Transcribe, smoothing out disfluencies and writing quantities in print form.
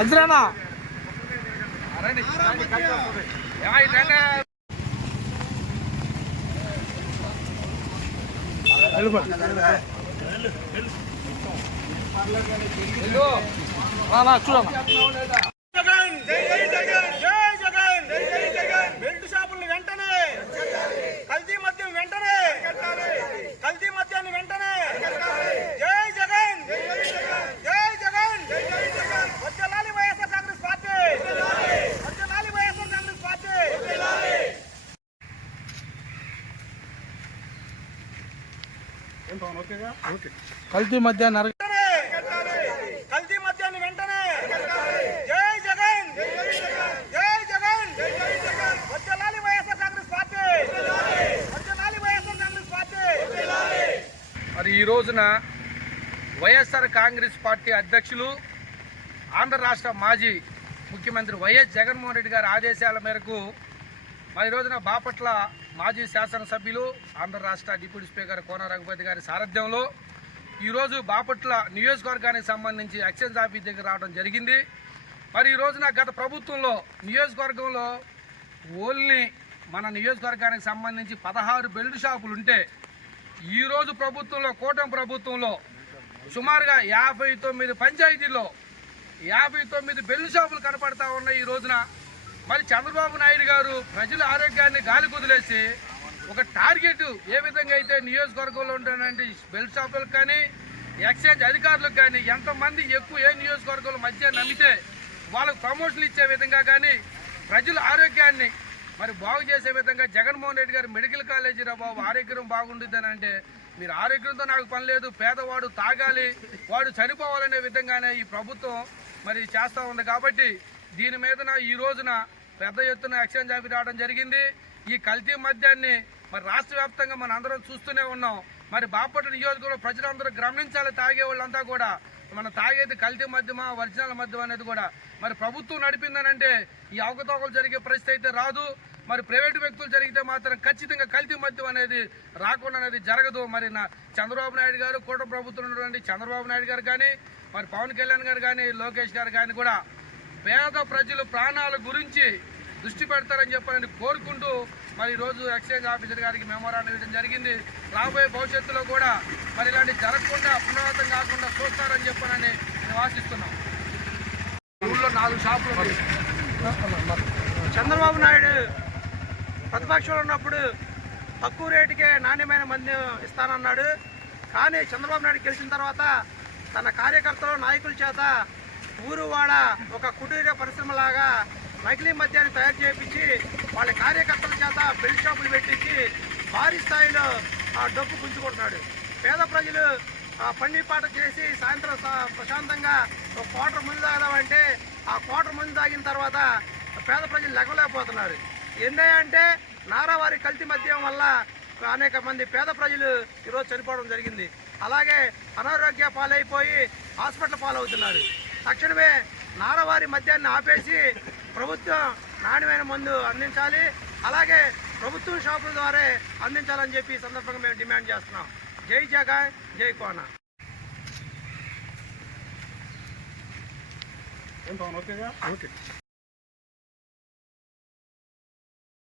అజ్రానా చూడమ్మా బెల్ట్ షాపుల్ని వెంటనే కల్తీ మద్యం వెంటనే కల్తీ మద్యాన్ని వెంటనే జై జగన్ జై జగన్ వచ్చేలాలి వైఎస్ఆర్ కాంగ్రెస్ పార్టీ వచ్చేలాలి వైఎస్ఆర్ కాంగ్రెస్ పార్టీ కల్తీ మద్యాన్ని కల్తీ మద్యాన్ని వెంటనే జై జగన్ జై జగన్ వచ్చేలాలి వైఎస్ఆర్ కాంగ్రెస్ పార్టీ వచ్చేలాలి వైఎస్ఆర్ కాంగ్రెస్ పార్టీ. మరి ఈ రోజున వైఎస్ఆర్ కాంగ్రెస్ పార్టీ అధ్యక్షులు ఆంధ్ర రాష్ట్ర మాజీ ముఖ్యమంత్రి వైఎస్ జగన్మోహన్ రెడ్డి గారి ఆదేశాల మేరకు మరి ఈ రోజున బాపట్ల మాజీ శాసనసభ్యులు ఆంధ్ర రాష్ట్ర డిప్యూటీ స్పీకర్ కోన రఘుపతి గారి సారథ్యంలో ఈరోజు బాపట్ల నియోజకవర్గానికి సంబంధించి ఎక్సైజ్ ఆఫీస్ దగ్గర రావడం జరిగింది. మరి ఈ రోజున గత ప్రభుత్వంలో నియోజకవర్గంలో ఓన్లీ మన నియోజకవర్గానికి సంబంధించి 16 బెల్ట్ షాపులు ఉంటే ఈరోజు ప్రభుత్వంలో కూటమి ప్రభుత్వంలో సుమారుగా 59 పంచాయతీల్లో 59 బెల్ట్ షాపులు కనపడతా ఉన్నాయి. ఈ రోజున మరి చంద్రబాబు నాయుడు గారు ప్రజల ఆరోగ్యాన్ని గాలి కుదిలేసి ఒక టార్గెట్ ఏ విధంగా అయితే నియోజకవర్గంలో ఉంటున్నటువంటి బెల్ట్ షాపులకు కానీ ఎక్సైజ్ అధికారులకు కానీ ఎంతమంది ఎక్కువ ఏ నియోజకవర్గంలో మధ్య నమ్మితే వాళ్ళకు ప్రమోషన్లు ఇచ్చే విధంగా కానీ ప్రజల ఆరోగ్యాన్ని మరి బాగు చేసే విధంగా జగన్మోహన్ రెడ్డి గారు మెడికల్ కాలేజీ రా బాబు ఆరోగ్యం బాగుంటుందని అంటే మీరు ఆరోగ్యంతో నాకు పని లేదు, పేదవాడు తాగాలి, వాడు చనిపోవాలనే విధంగానే ఈ ప్రభుత్వం మరి చేస్తూ ఉంది. కాబట్టి దీని మీదన ఈ రోజున పెద్ద ఎత్తున ఎక్స్చేంజ్ ఆఫీస్ రావడం జరిగింది. ఈ కల్తీ మద్యాన్ని మరి రాష్ట్ర వ్యాప్తంగా మన అందరం చూస్తూనే ఉన్నాం. మరి బాపట్ల నియోజకవర్గంలో ప్రజలందరూ గమనించాలి, తాగే వాళ్ళంతా కూడా మనం తాగేది కల్తీ మద్యమా ఒరిజినల్ మద్యం అనేది కూడా మరి ప్రభుత్వం నడిపిందనంటే ఈ అవకతవకలు జరిగే పరిస్థితి అయితే రాదు. మరి ప్రైవేటు వ్యక్తులు జరిగితే మాత్రం ఖచ్చితంగా కల్తీ మద్యం అనేది రాకుండా అనేది జరగదు. మరి చంద్రబాబు నాయుడు గారు కూటమి ప్రభుత్వం ఉన్నటువంటి చంద్రబాబు నాయుడు గారు కానీ మరి పవన్ కళ్యాణ్ గారు కానీ లోకేష్ గారు కానీ కూడా పేద ప్రజల ప్రాణాల గురించి దృష్టి పెడతారని చెప్పని కోరుకుంటూ మరి ఈరోజు ఎక్సైజ్ ఆఫీసర్ గారికి మెమోరాండం ఇవ్వడం జరిగింది. రాబోయే భవిష్యత్తులో కూడా మరి ఇలాంటి జరగకుండా పునరావృతం కాకుండా చూస్తారని చెప్పనని మేము ఆశిస్తున్నాం. ఊళ్ళో 4 షాపులు చంద్రబాబు నాయుడు ప్రతిపక్షంలో ఉన్నప్పుడు తక్కువ రేటుకే నాణ్యమైన మందు ఇస్తానన్నాడు. కానీ చంద్రబాబు నాయుడు గెలిచిన తర్వాత తన కార్యకర్తలు నాయకుల చేత ఊరు వాడ ఒక కుటీర పరిశ్రమలాగా నకిలీ మద్యాన్ని తయారు చేయించి వాళ్ళ కార్యకర్తల చేత బెల్ట్ షాపులు పెట్టించి భారీ స్థాయిలో డబ్బు గుంజుకుంటున్నాడు. పేద ప్రజలు పన్నిపాట చేసి సాయంత్రం ప్రశాంతంగా ఒక క్వార్టర్ ముందు తాగదామంటే ఆ క్వార్టర్ ముందు తాగిన తర్వాత పేద ప్రజలు లెగలేకపోతున్నారు. ఏంటంటే నారావారి కల్తీ మద్యం వల్ల అనేక మంది పేద ప్రజలు ఈరోజు చనిపోవడం జరిగింది. అలాగే అనారోగ్య పాలైపోయి హాస్పిటల్ పాలవుతున్నారు. తక్షణమే నారవారి మద్యాన్ని ఆపేసి ప్రభుత్వం నాణ్యమైన మందు అందించాలి, అలాగే ప్రభుత్వం షాపుల ద్వారా అందించాలని చెప్పి ఈ సందర్భంగా మేము డిమాండ్ చేస్తున్నాం. జై జగన్, జై కోన. ఓకే.